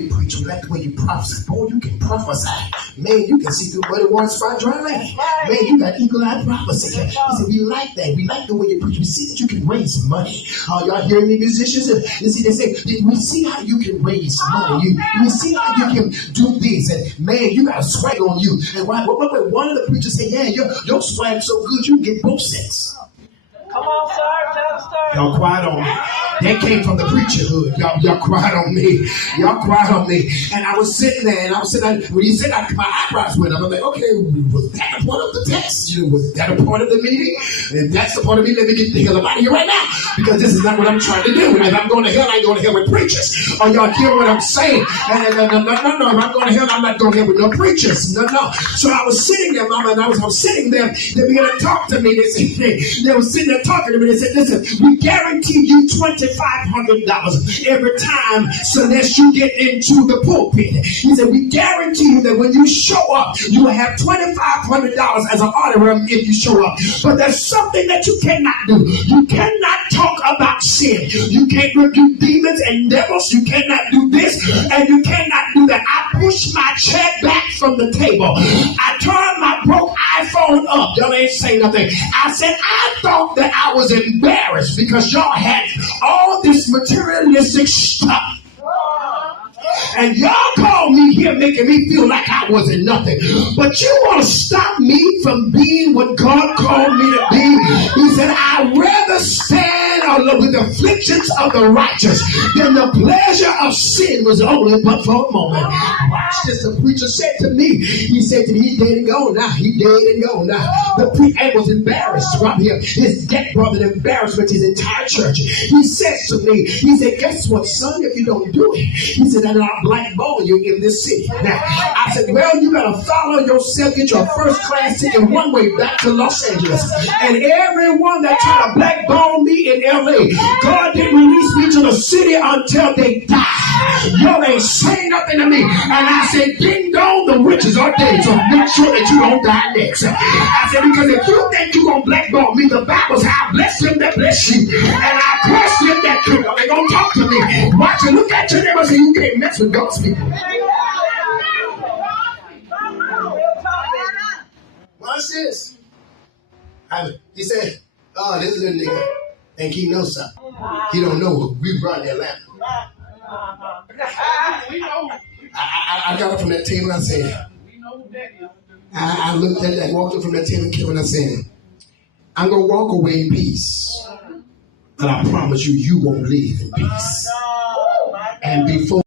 You preach, we like the way you prophesy. Boy, you can prophesy. Man, you can see through muddy water, spot dry land. Man, you got eagle-eyed prophecy. He said, we like that. We like the way you preach. We see that you can raise money. Y'all hearing me, musicians? You see, they say, we see how you can raise money. We see how you can do this. And man, you got a swag on you. And one of the preachers said, yeah, your swag's so good, you can get both sets. Come on, sir. Tell the story. Y'all quiet on me. That came from the preacher hood. Y'all quiet on me. Y'all quiet on me. And I was sitting there, and when he said my eyebrows went up, I'm like, okay, was that a part of the text? Was that a part of the meeting? And that's the part of me. Let me get the hell out of here right now. Because this is not what I'm trying to do. If I'm going to hell, I ain't going to hell with preachers. Are y'all hear what I'm saying? And no. If I'm going to hell, I'm not going to hell with no preachers. No. So I was sitting there, Mama, and I was sitting there. They began to talk to me. They were sitting there talking to me. They said, listen, we guarantee you $2,500 every time unless you get into the pulpit. He said, we guarantee you that when you show up, you will have $2,500 as an honorarium if you show up. But there's something that you cannot do. You cannot talk about sin. You can't rebuke demons and devils. You cannot do this and you cannot do that. I pushed my chair back from the table. I turned my broke iPhone up. Y'all ain't saying nothing. I said, I thought that I was embarrassed because y'all had all this materialistic stuff. And y'all called me here making me feel like I wasn't nothing. But you want to stop me from being what God called me to be? He said, I'd rather stand with the afflictions of the righteous than the pleasure of sin was only but for a moment. Watch this. The preacher said to me, he said to me, he's dead and gone now. He dead and gone now. The preacher was embarrassed right here. His death brought an embarrassment to his entire church. He said to me, he said, guess what, son, if you don't do it, he said, then I'll blackball you in this city. Now, I said, well, you better follow yourself, get your first class ticket one way back to Los Angeles. And everyone that tried to blackball me in LA, God didn't release me to the city until they died. Y'all ain't saying nothing to me. And I said, ding dong, the witches are dead, so make sure that you don't die next. I said, because if you think you're going to blackball me, the Bible says, I bless them that bless you. And I curse them that curse. They're going to talk to me. Watch and look at your neighbor and say, you can't mess with God's people. Watch this. He said, oh, this little nigga think he knows something. He don't know we run Atlanta. I got up from that table and I said, I looked at that, walked up from that table and I said, I'm going to walk away in peace. But I promise you, you won't live in peace. And before